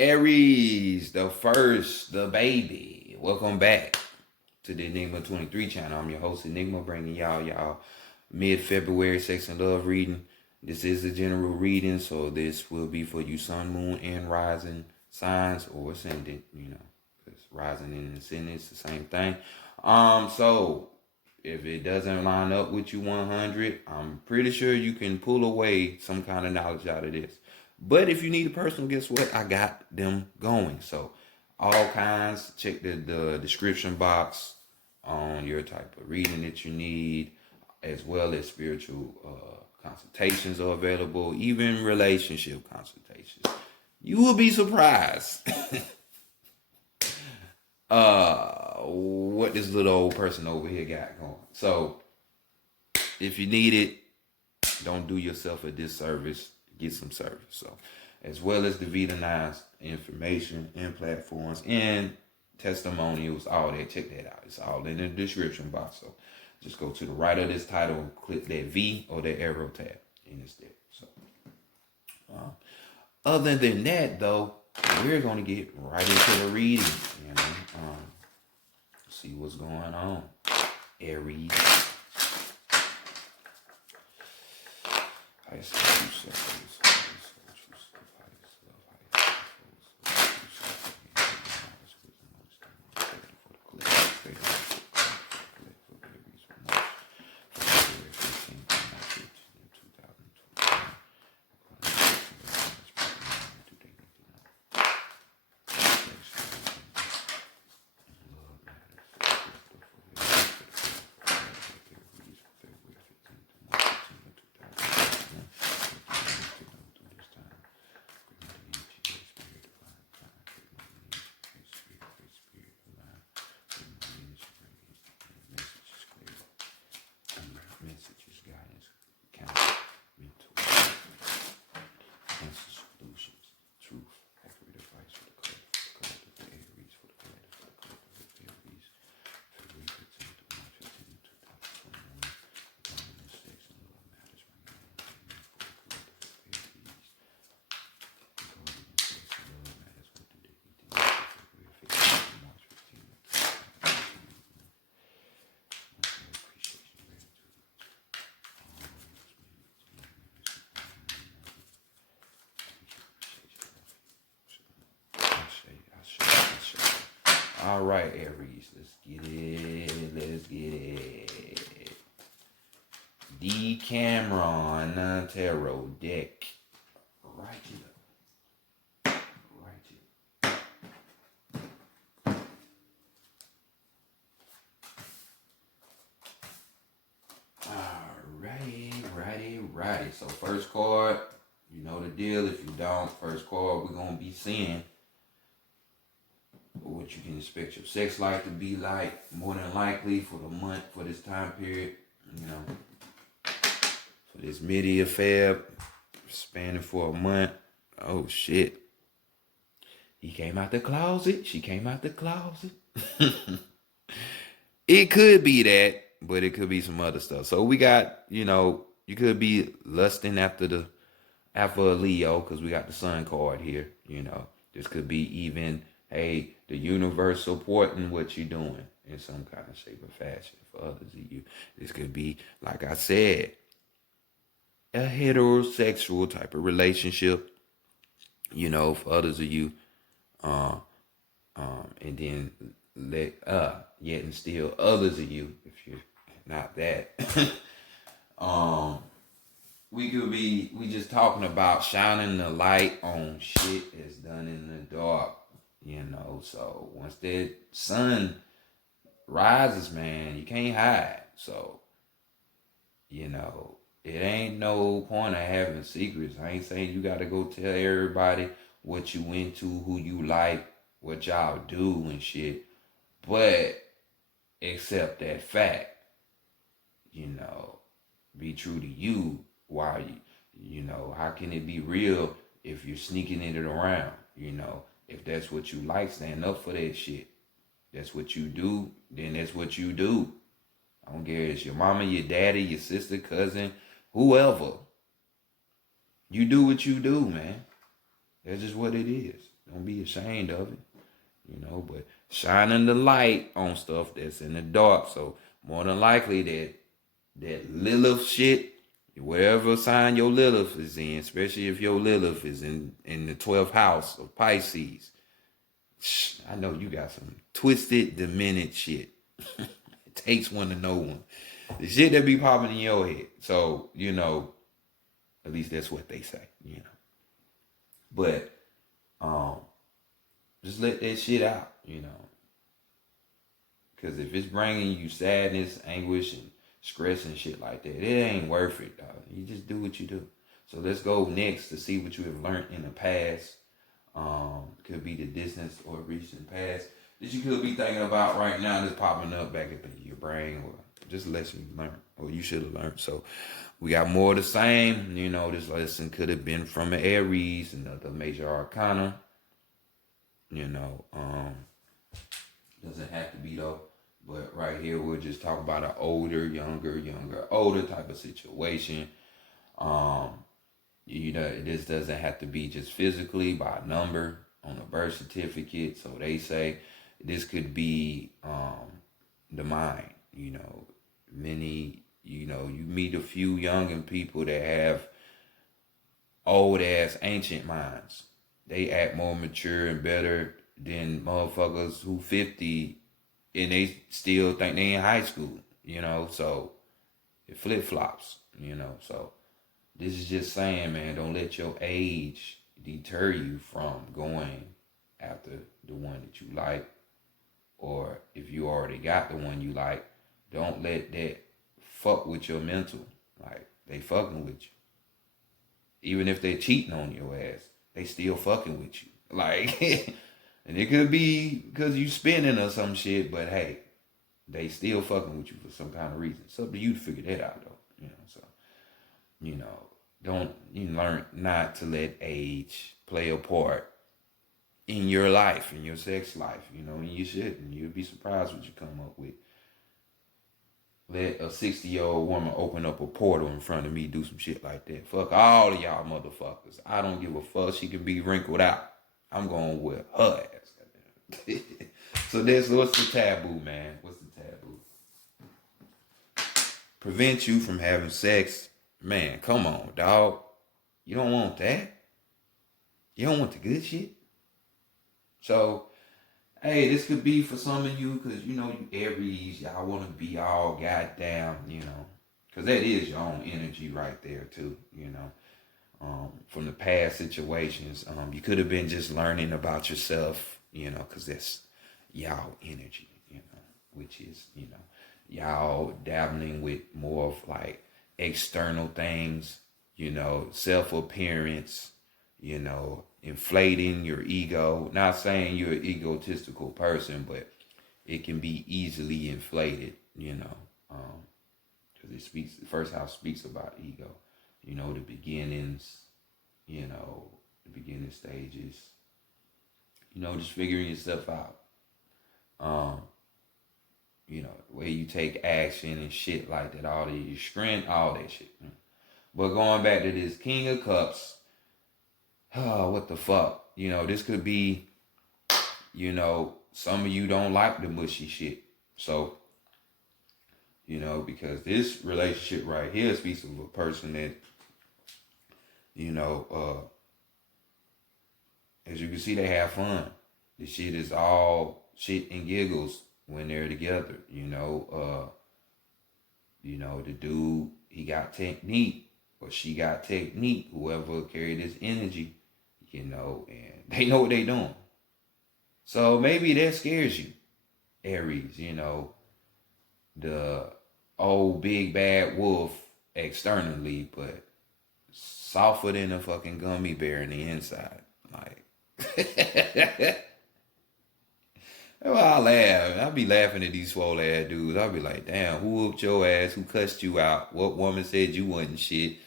Aries, the first, the baby. Welcome back to the Enigma 23 channel. I'm your host, Enigma, bringing y'all mid-February sex and love reading. This is a general reading, so this will be for you sun, moon, and rising signs or ascendant, because rising and ascendant is the same thing. So if it doesn't line up with you 100, I'm pretty sure you can pull away some kind of knowledge out of this. But if you need a personal, guess what? I got them going. So all kinds, check the description box on your type of reading that you need, as well as spiritual consultations are available, even relationship consultations. You will be surprised what this little old person over here got going. So if you need it, don't do yourself a disservice. Get some service. So, as well as the Vietnamese information and platforms and testimonials, all that, check that out. It's all in the description box. So, just go to the right of this title and click that V or that arrow tab, and it's there. So, other than that, though, we're gonna get right into the reading. See what's going on, Aries. All right, Aries, let's get it. The Cameron Tarot deck. Write it. Alrighty. So first card, you know the deal. If you don't, first card we're gonna be seeing what you can expect your sex life to be like, more than likely for the month, for this time period, for this mid of Feb, spanning for a month. Oh shit. He came out the closet, she came out the closet. It could be that, but it could be some other stuff. So we got, you could be lusting after a Leo, because we got the sun card here, This could be even, hey, the universe supporting what you're doing in some kind of shape or fashion. For others of you, this could be, like I said, a heterosexual type of relationship, for others of you. And then yet and still others of you, if you're not that. we just talking about shining the light on shit that's done in the dark. So once that sun rises, man, you can't hide. So, it ain't no point of having secrets. I ain't saying you got to go tell everybody what you into, who you like, what y'all do and shit. But accept that fact. Be true to you. Why how can it be real if you're sneaking it around? If that's what you like, stand up for that shit. That's what you do, then that's what you do. I don't care if it's your mama, your daddy, your sister, cousin, whoever. You do what you do, man. That's just what it is. Don't be ashamed of it, but shining the light on stuff that's in the dark. So more than likely that Lilith shit, wherever sign your Lilith is in, especially if your Lilith is in the 12th house of Pisces, I know you got some twisted, demented shit. It takes one to know one. The shit that be popping in your head. So, at least that's what they say. But just let that shit out. Because if it's bringing you sadness, anguish, and stress and shit like that, it ain't worth it, dog. You just do what you do. So let's go next to see what you have learned in the past. Could be the distance or recent past that you could be thinking about right now that's popping up back up in your brain, or just a lesson you learned or you should have learned. So we got more of the same. This lesson could have been from an Aries, another major arcana. Doesn't have to be though. But right here we'll just talk about an older, younger, older type of situation. This doesn't have to be just physically by a number on a birth certificate. So they say this could be the mind. You meet a few young people that have old ass ancient minds. They act more mature and better than motherfuckers who 50 and they still think they in high school. So it flip flops. So this is just saying, man, don't let your age deter you from going after the one that you like. Or if you already got the one you like, don't let that fuck with your mental. Like, they fucking with you. Even if they're cheating on your ass, they still fucking with you. Like, and it could be because you spinning or some shit, but hey, they still fucking with you for some kind of reason. It's up to you to figure that out, though. So, don't learn not to let age play a part in your life, in your sex life, and you shouldn't. You'd be surprised what you come up with. Let a 60-year-old woman open up a portal in front of me, do some shit like that. Fuck all of y'all motherfuckers. I don't give a fuck. She can be wrinkled out. I'm going with her ass. So what's the taboo, man? What's the taboo? Prevent you from having sex. Man, come on, dog. You don't want that. You don't want the good shit. So, hey, this could be for some of you because, you Aries, y'all want to be all goddamn, because that is your own energy right there, too, from the past situations. You could have been just learning about yourself, because that's y'all energy, which is, y'all dabbling with more of like external things, self-appearance, inflating your ego. Not saying you're an egotistical person, but it can be easily inflated, because the first house speaks about ego, the beginnings, the beginning stages, just figuring yourself out. The way you take action and shit like that, all your strength, all that shit. But going back to this King of Cups, what the fuck? This could be, some of you don't like the mushy shit. So, because this relationship right here speaks of a person that, as you can see, they have fun. The shit is all shit and giggles when they're together. The dude, he got technique, or she got technique, whoever carried this energy, and they know what they doing. So maybe that scares you, Aries, the old big bad wolf externally, but softer than a fucking gummy bear in the inside. Like, well, I laugh. I'll be laughing at these swole ass dudes. I'll be like, damn, who whooped your ass? Who cussed you out? What woman said you wasn't shit?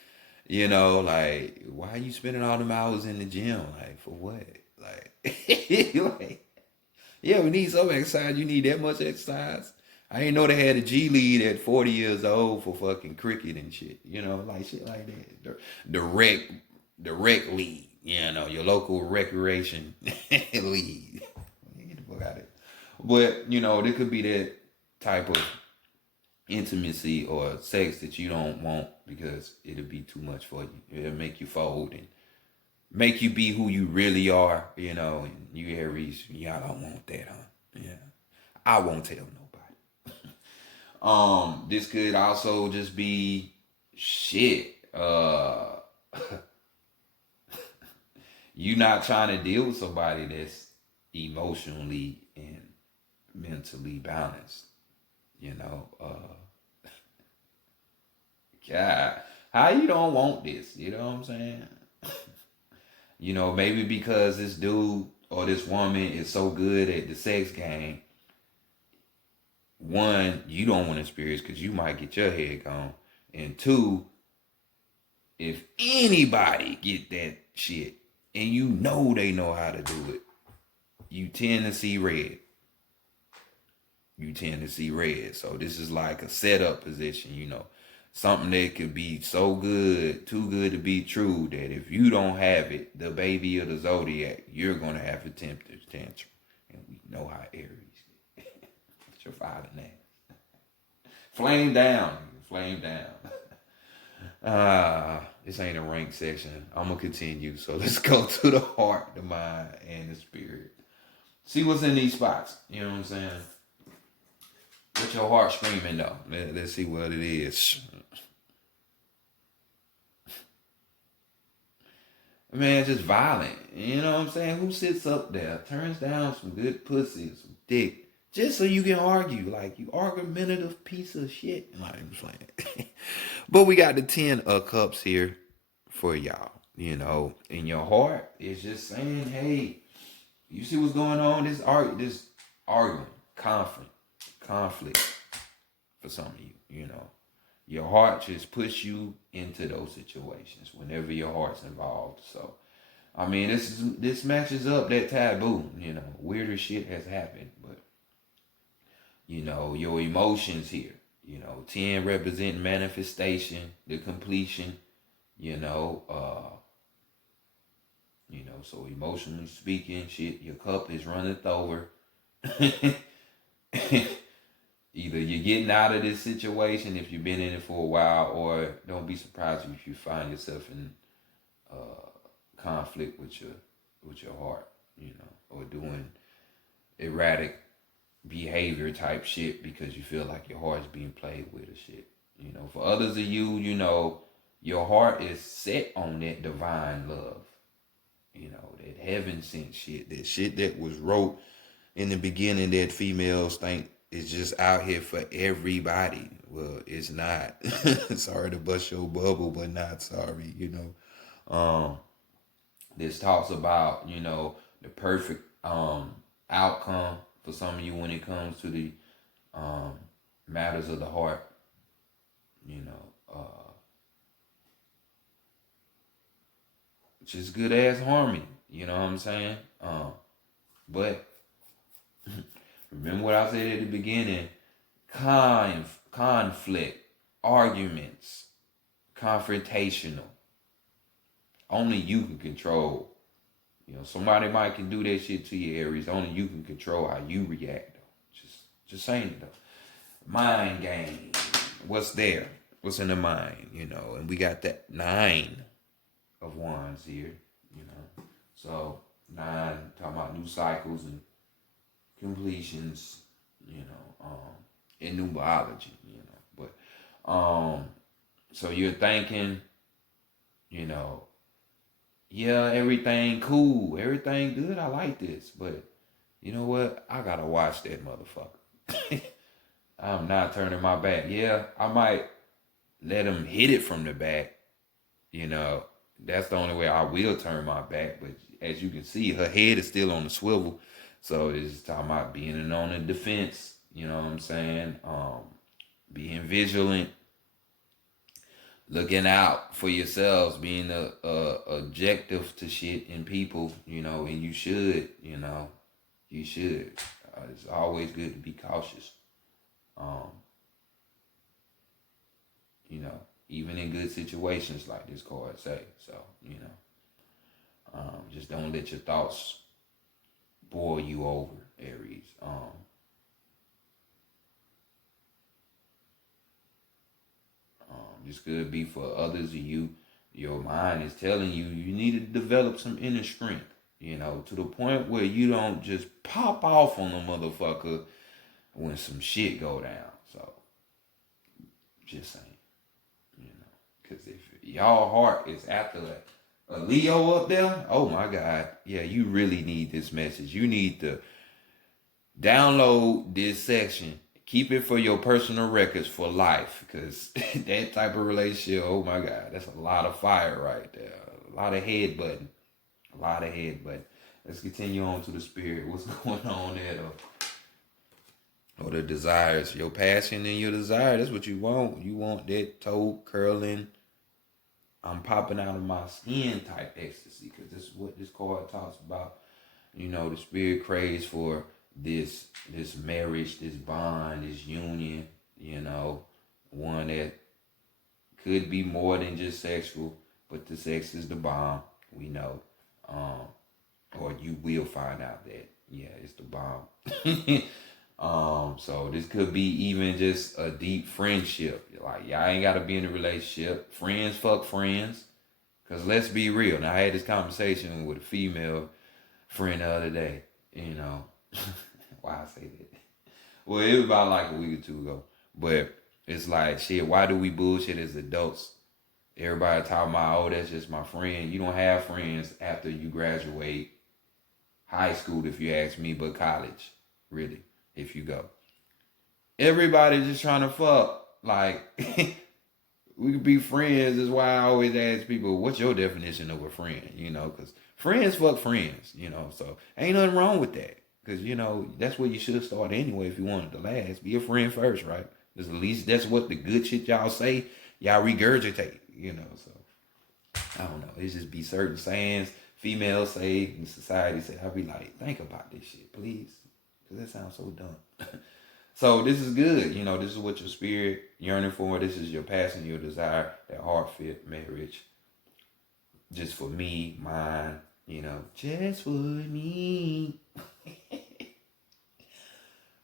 Like, why are you spending all them hours in the gym? Like, for what? Like, yeah, we need some exercise. You need that much exercise? I didn't know they had a G lead at 40 years old for fucking cricket and shit. Like shit like that. The rec league. your local recreation league. Get the fuck out of it. But, there could be that type of intimacy or sex that you don't want because it'll be too much for you. It'll make you fold and make you be who you really are, and you Aries, y'all don't want that, huh? Yeah. I won't tell nobody. This could also just be shit. You not trying to deal with somebody that's emotionally and mentally balanced. You know, God, how you don't want this? You know what I'm saying? Maybe because this dude or this woman is so good at the sex game. One, you don't want to experience because you might get your head gone, and two, if anybody get that shit and they know how to do it, you tend to see red. So this is like a setup position, something that could be so good, too good to be true, that if you don't have it, the baby of the zodiac, you're gonna have a temper tantrum. And we know how Aries is. What's your father name? Flame down. This ain't a rank session. I'm gonna continue. So let's go to the heart, the mind, and the spirit. See what's in these spots. You know what I'm saying? What's your heart screaming though? Let's see what it is. Man, just violent. You know what I'm saying? Who sits up there, turns down some good pussy, some dick, just so you can argue? Like, you argumentative piece of shit. I'm playing. But we got the 10 of cups here for y'all. In your heart, it's just saying, hey, you see what's going on? This arguing, conflict for some of you. Your heart just push you into those situations whenever your heart's involved. So, I mean, this matches up that taboo. Weirder shit has happened, but your emotions here. 10 represent manifestation, the completion. So emotionally speaking, shit, your cup is running over. Either you're getting out of this situation if you've been in it for a while, or don't be surprised if you find yourself in conflict with your heart, or doing erratic behavior type shit because you feel like your heart's being played with or shit. For others of you, your heart is set on that divine love. That heaven sent shit, that shit that was wrote in the beginning that females think is just out here for everybody. Well, it's not. Sorry to bust your bubble, but not sorry, This talks about, the perfect outcome for some of you when it comes to the matters of the heart. Just good ass harmony. You know what I'm saying? But remember what I said at the beginning: conflict, arguments, confrontational. Only you can control. Somebody might can do that shit to you, Aries. Only you can control how you react. Though. Just saying it though. Mind game. What's there? What's in the mind? And we got that 9 of wands here. So 9 talking about new cycles and completions. In numerology. But so you're thinking, yeah, everything cool, everything good. I like this, but you know what? I gotta watch that motherfucker. I'm not turning my back. Yeah, I might let him hit it from the back. That's the only way I will turn my back. But as you can see, her head is still on the swivel. So it's talking about being on the defense. You know what I'm saying? Being vigilant. Looking out for yourselves, being a objective to shit and people, and you should, you should. It's always good to be cautious. Even in good situations like this card say. So, Just don't let your thoughts boil you over, Aries. This could be for others of you. Your mind is telling you you need to develop some inner strength, to the point where you don't just pop off on a motherfucker when some shit go down. So, just saying, because if y'all heart is after a Leo up there, oh my God, yeah, you really need this message. You need to download this section. Keep it for your personal records for life, because that type of relationship, oh my God, that's a lot of fire right there. A lot of headbutting. A lot of headbutting. Let's continue on to the spirit. What's going on there, though? Or the desires. Your passion and your desire, that's what you want. You want that toe curling, I'm popping out of my skin type ecstasy, because this is what this card talks about. The spirit craves for this marriage, this bond, this union, one that could be more than just sexual, but the sex is the bomb, we know. Or you will find out that, yeah, it's the bomb. So this could be even just a deep friendship. Like, y'all ain't gotta be in a relationship. Friends fuck friends. Cause let's be real. Now, I had this conversation with a female friend the other day. Why I say that? Well, it was about like a week or two ago. But it's like, shit, why do we bullshit as adults? Everybody talking about, oh, that's just my friend. You don't have friends after you graduate high school, if you ask me, but college, really, if you go. Everybody just trying to fuck. Like, we could be friends. That's why I always ask people, what's your definition of a friend? Because friends fuck friends, so ain't nothing wrong with that. Because, that's where you should start anyway if you want it to last. Be a friend first, right? Because at least that's what the good shit y'all say, y'all regurgitate, so I don't know. It just be certain sayings females say and society say. I'll be like, think about this shit, please. Because that sounds so dumb. So this is good. This is what your spirit yearning for. This is your passion, your desire, that heartfelt marriage. Just for me, mine, just for me.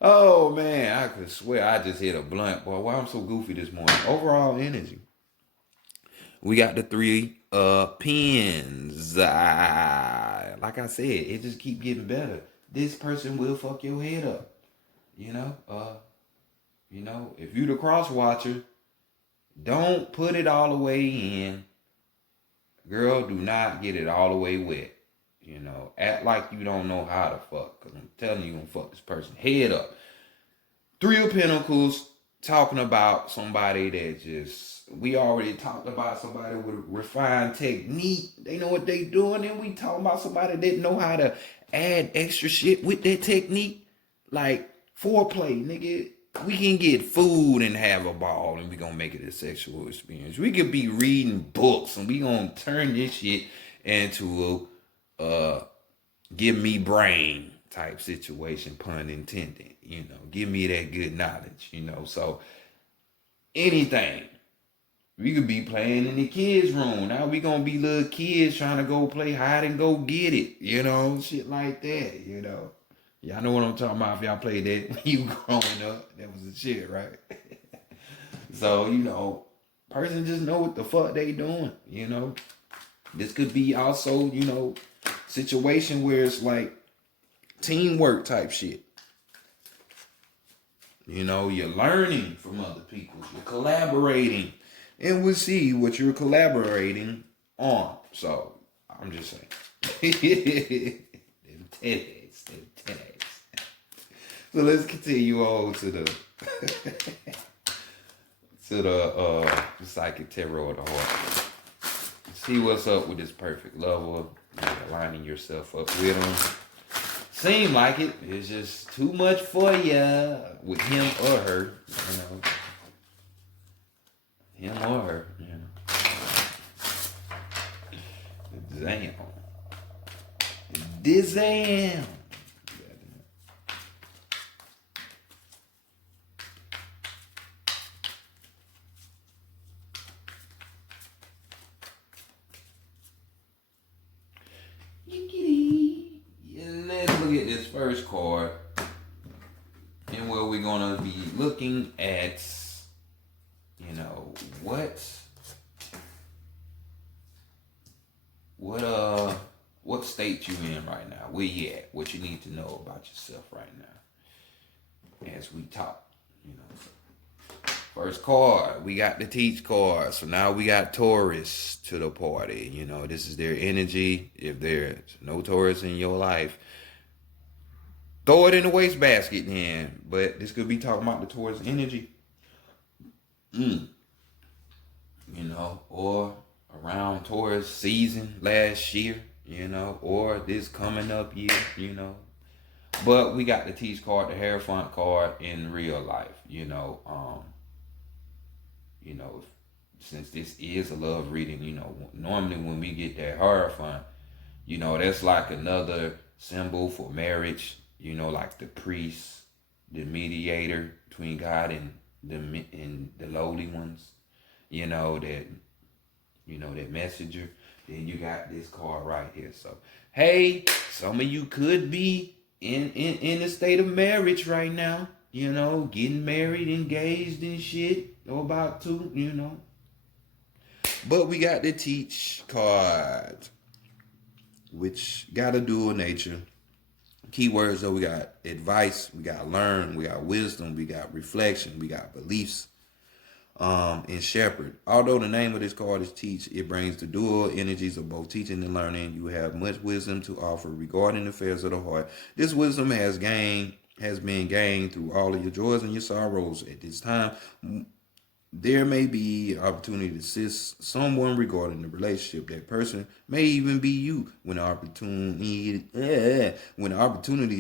Oh man, I could swear I just hit a blunt. Boy, why I'm so goofy this morning. Overall energy. We got the 3 pins. Like I said, it just keep getting better. This person will fuck your head up. If you the cross watcher, don't put it all the way in. Girl, do not get it all the way wet. Act like you don't know how to fuck. Because I'm telling you, you're going to fuck this person head up. 3 of Pentacles, talking about somebody that we already talked about somebody with refined technique. They know what they doing. And we talking about somebody that know how to add extra shit with their technique. Like foreplay, nigga. We can get food and have a ball, and we gonna make it a sexual experience. We could be reading books, and we gonna turn this shit into a give me brain type situation, pun intended. Give me that good knowledge. So anything. We could be playing in the kids' room. Now we gonna be little kids trying to go play hide and go get it. Shit like that. Y'all know what I'm talking about if y'all played that when you growing up. That was the shit, right? So, person just know what the fuck they doing, This could be also, situation where it's like teamwork type shit. You're learning from other people. You're collaborating. And we'll see what you're collaborating on. So, I'm just saying. Them titties. So let's continue on to the psychic tarot of the heart. See what's up with this perfect lover. You're aligning yourself up with him. Seem like it. It's just too much for you with him or her. Him or her. Damn. Damn. gonna get this first card, and where we're gonna be looking at, you know, what state you in right now, where you at, what you need to know about yourself right now as we talk, you know. So first card, we got the teach card. So now we got Taurus to the party. You know, this is their energy. If there's no Taurus in your life, throw it in the wastebasket then. But this could be talking about the Taurus energy. You know, or around Taurus season last year, you know, or this coming up year, you know. But we got the teach card, the Hierophant card in real life, you know, since this is a love reading, you know, normally when we get that Hierophant, you know, that's like another symbol for marriage, you know, like the priest, the mediator between God and the lowly ones, you know, that messenger. Then you got this card right here. So, hey, some of you could be in a state of marriage right now, you know, getting married, engaged and shit, or about to, you know. But we got the teach card, which got a dual nature. Keywords though, we got advice, we got learn, we got wisdom, we got reflection, we got beliefs, and shepherd. Although the name of this card is teach, it brings the dual energies of both teaching and learning. You have much wisdom to offer regarding the affairs of the heart. This wisdom has been gained through all of your joys and your sorrows. At this time, there may be opportunity to assist someone regarding the relationship. That person may even be you. When the opportunity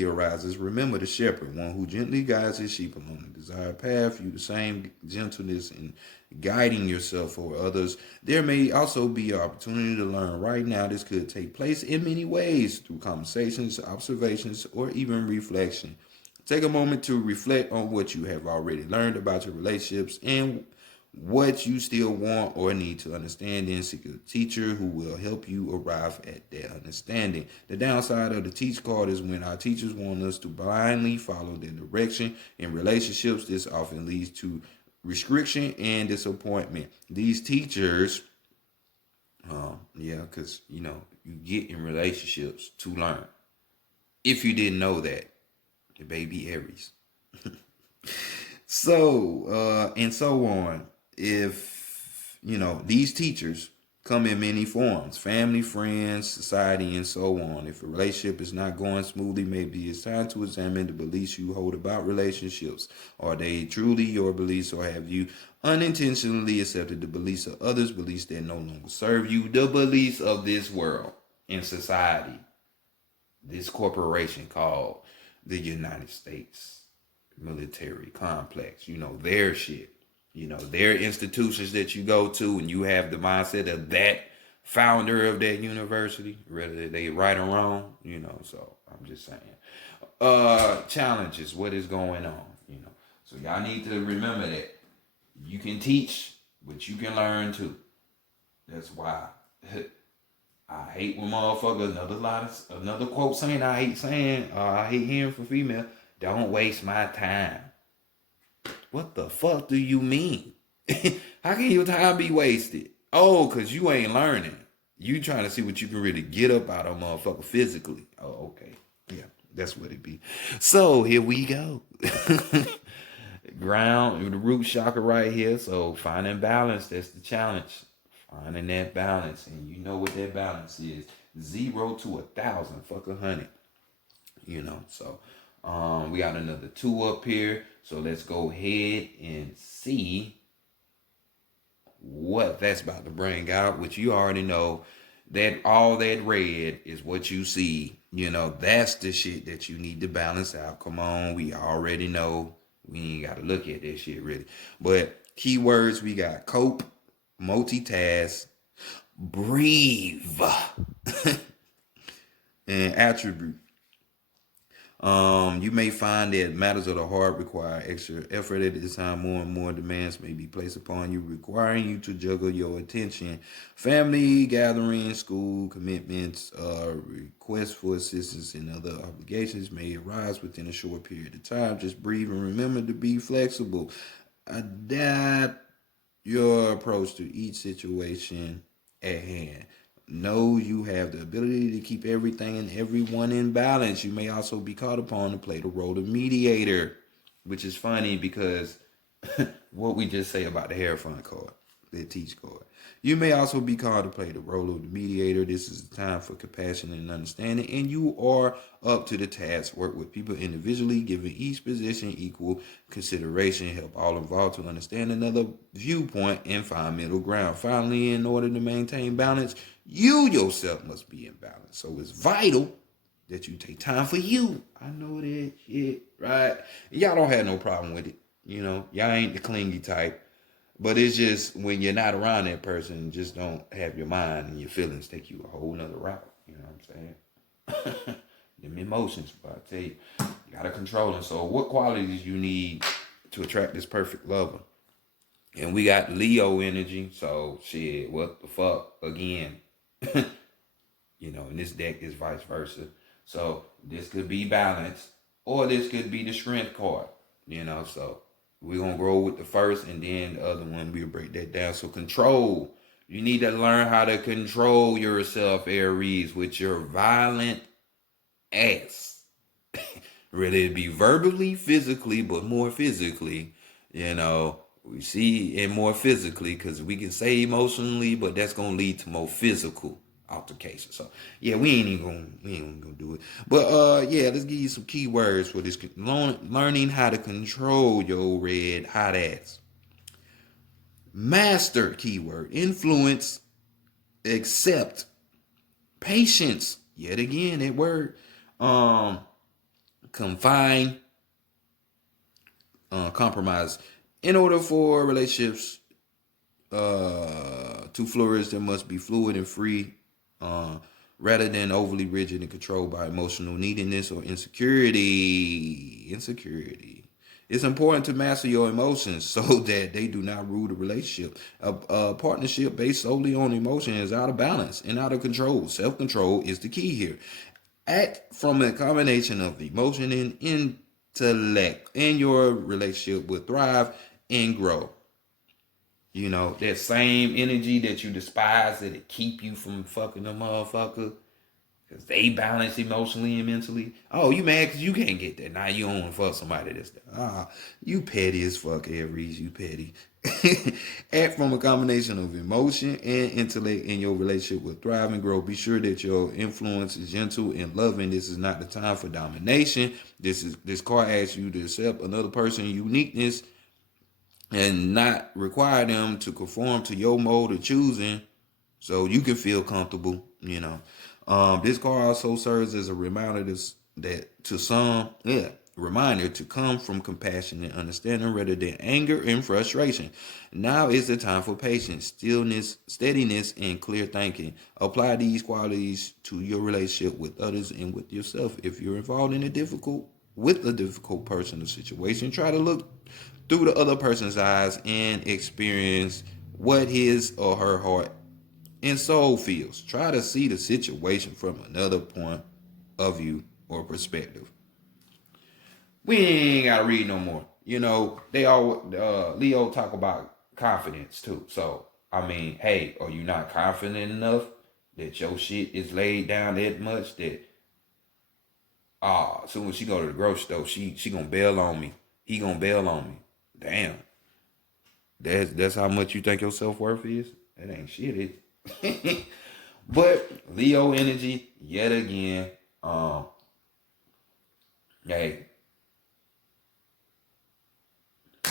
arises, remember the shepherd, one who gently guides his sheep along the desired path. You the same gentleness in guiding yourself or others. There may also be an opportunity to learn right now. This could take place in many ways, through conversations, observations, or even reflection. Take a moment to reflect on what you have already learned about your relationships and what you still want or need to understand. Then seek a teacher who will help you arrive at that understanding. The downside of the teach card is when our teachers want us to blindly follow their direction in relationships. This often leads to restriction and disappointment. These teachers, because, you know, you get in relationships to learn. If you didn't know that, the baby Aries. So, and so on. If, you know, these teachers come in many forms: family, friends, society, and so on. If a relationship is not going smoothly, maybe it's time to examine the beliefs you hold about relationships. Are they truly your beliefs, or have you unintentionally accepted the beliefs of others, beliefs that no longer serve you, the beliefs of this world and society, this corporation called the United States military complex, you know, their shit, you know, their institutions that you go to, and you have the mindset of that founder of that university, whether they right or wrong, you know. So I'm just saying, challenges, what is going on, you know. So y'all need to remember that you can teach, but you can learn too. That's why I hate when motherfuckers, another quote saying I hate hearing from female, don't waste my time. What the fuck do you mean? How can your time be wasted? Oh, because you ain't learning. You trying to see what you can really get up out of a motherfucker physically. Oh, okay. Yeah, that's what it be. So here we go. Ground, the root chakra right here. So finding balance, that's the challenge. Finding that balance. And you know what that balance is. 0 to 1,000. Fuck 100. You know, so we got another 2 up here. So let's go ahead and see what that's about to bring out, which you already know that all that red is what you see. You know, that's the shit that you need to balance out. Come on, we already know. We ain't got to look at this shit really. But keywords, we got cope, multitask, breathe, and attribute. You may find that matters of the heart require extra effort at this time. More and more demands may be placed upon you, requiring you to juggle your attention. Family gatherings, school commitments, requests for assistance, and other obligations may arise within a short period of time. Just breathe and remember to be flexible. Adapt your approach to each situation at hand. Know you have the ability to keep everything and everyone in balance. You may also be called upon to play the role of mediator, which is funny because what we just say about the Hierophant card, the teach card. You may also be called to play the role of the mediator. This is the time for compassion and understanding, and you are up to the task. Work with people individually, giving each position equal consideration. Help all involved to understand another viewpoint and find middle ground. Finally, in order to maintain balance, you yourself must be in balance. So it's vital that you take time for you. I know that shit, right? Y'all don't have no problem with it. You know, y'all ain't the clingy type. But it's just when you're not around that person, just don't have your mind and your feelings take you a whole nother route. You know what I'm saying? Them emotions, but I tell you, you gotta control them. So what qualities you need to attract this perfect lover? And we got Leo energy, so shit, what the fuck again? You know, and this deck is vice versa. So this could be balance, or this could be the strength card. You know, so we're gonna grow with the first, and then the other one we'll break that down. So control. You need to learn how to control yourself, Aries, with your violent ass. Whether it be verbally, physically, but more physically, you know. We see it more physically because we can say emotionally, but that's gonna lead to more physical altercation. So yeah, we ain't gonna do it. But yeah, let's give you some keywords for this. Learning how to control your red hot ass. Master keyword, influence, accept, patience. Yet again, that word. Confine, compromise. In order for relationships to flourish, there must be fluid and free, rather than overly rigid and controlled by emotional neediness or insecurity. It's important to master your emotions so that they do not rule the relationship. A partnership based solely on emotion is out of balance and out of control. Self-control is the key here. Act from a combination of emotion and intellect, and your relationship will thrive and grow. You know, that same energy that you despise that it keep you from fucking a motherfucker because they balance emotionally and mentally. Oh, you mad because you can't get that. Now you don't want to fuck somebody that's that. You petty as fuck, Aries. You petty. Act from a combination of emotion and intellect, in your relationship will thrive and grow. Be sure that your influence is gentle and loving. This is not the time for domination. This card asks you to accept another person's uniqueness and not require them to conform to your mode of choosing, so you can feel comfortable. You know, this card also serves as a reminder that to some, reminder to come from compassion and understanding rather than anger and frustration. Now is the time for patience, stillness, steadiness, and clear thinking. Apply these qualities to your relationship with others and with yourself. If you're involved in a difficult person or situation, try to look through the other person's eyes and experience what his or her heart and soul feels. Try to see the situation from another point of view or perspective. We ain't gotta read no more. You know, they all Leo talk about confidence too. So I mean, hey, are you not confident enough that your shit is laid down that much that as soon as she go to the grocery store, she gonna bail on me. He gonna bail on me. Damn. That's how much you think your self worth is? That ain't shit, is But Leo energy, yet again. Hey,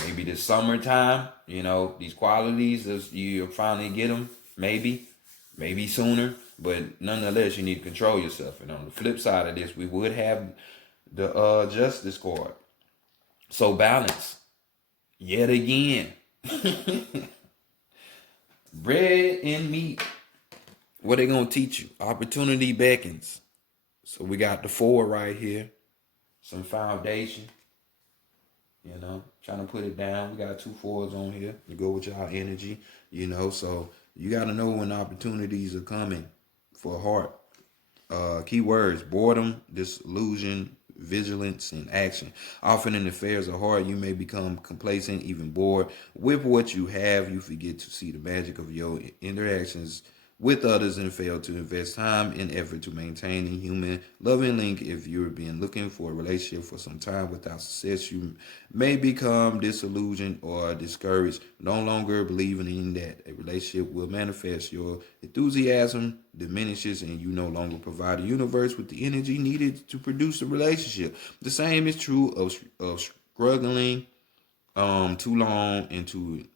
maybe the summertime, you know, these qualities, as you finally get them, maybe sooner. But nonetheless, you need to control yourself. And on the flip side of this, we would have the justice card. So balance, yet again. Bread and meat. What they gonna teach you? Opportunity beckons. So we got the 4 right here. some foundation. Trying to put it down. We got 2 4s on here. You go with y'all energy, so you got to know when opportunities are coming for heart. Keywords: boredom, disillusion, vigilance, and action. Often in affairs of heart, you may become complacent, even bored with what you have. You forget to see the magic of your interactions with others and fail to invest time and effort to maintain a human loving link. If you've been looking for a relationship for some time without success, you may become disillusioned or discouraged, no longer believing in that a relationship will manifest. Your enthusiasm diminishes and you no longer provide the universe with the energy needed to produce a relationship. The same is true of struggling too long into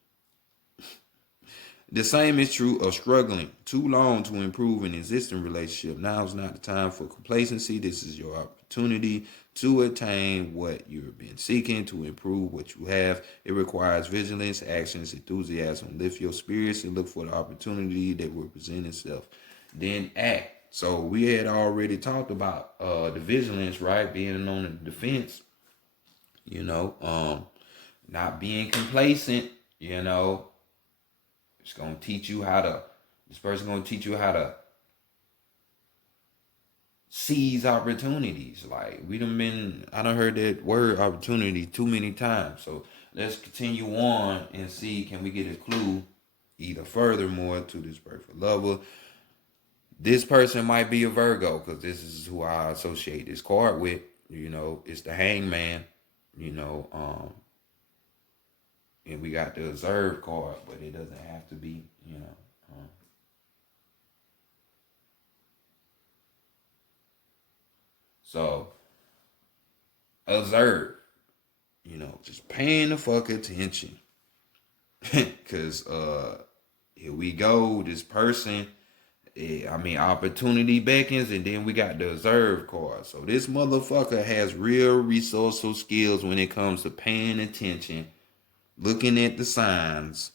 The same is true of struggling too long to improve an existing relationship. Now is not the time for complacency. This is your opportunity to attain what you've been seeking, to improve what you have. It requires vigilance, actions, enthusiasm. Lift your spirits and look for the opportunity that will present itself. Then act. So we had already talked about the vigilance, right? Being on the defense, not being complacent, It's gonna teach you how to. This person gonna teach you how to seize opportunities. Like I done heard that word opportunity too many times. So let's continue on and see, can we get a clue either furthermore to this perfect lover. This person might be a Virgo because this is who I associate this card with. It's the Hangman. You know, and we got the observe card, but it doesn't have to be, So observe, just paying the fuck attention. Cause here we go, this person, opportunity beckons, and then we got the observe card. So this motherfucker has real resourceful skills when it comes to paying attention, looking at the signs.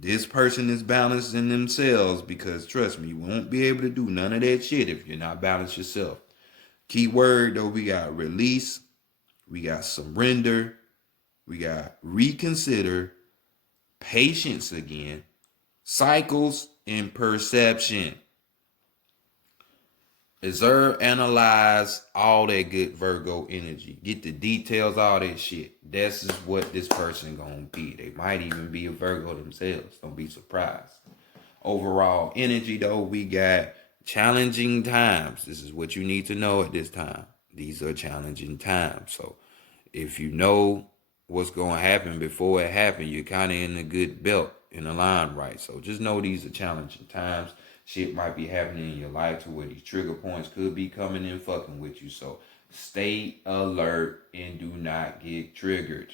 This person is balancing themselves because trust me, you won't be able to do none of that shit if you're not balanced yourself. Keyword though, we got release, we got surrender, we got reconsider, patience again, cycles, and perception. Observe, analyze all that good Virgo energy. Get the details, all that shit. This is what this person gonna be. They might even be a Virgo themselves. Don't be surprised. Overall energy though, we got challenging times. This is what you need to know at this time. These are challenging times. So if you know what's going to happen before it happens, you're kind of in a good belt, in a line, right? So just know these are challenging times. Shit might be happening in your life to where these trigger points could be coming in fucking with you. So stay alert and do not get triggered.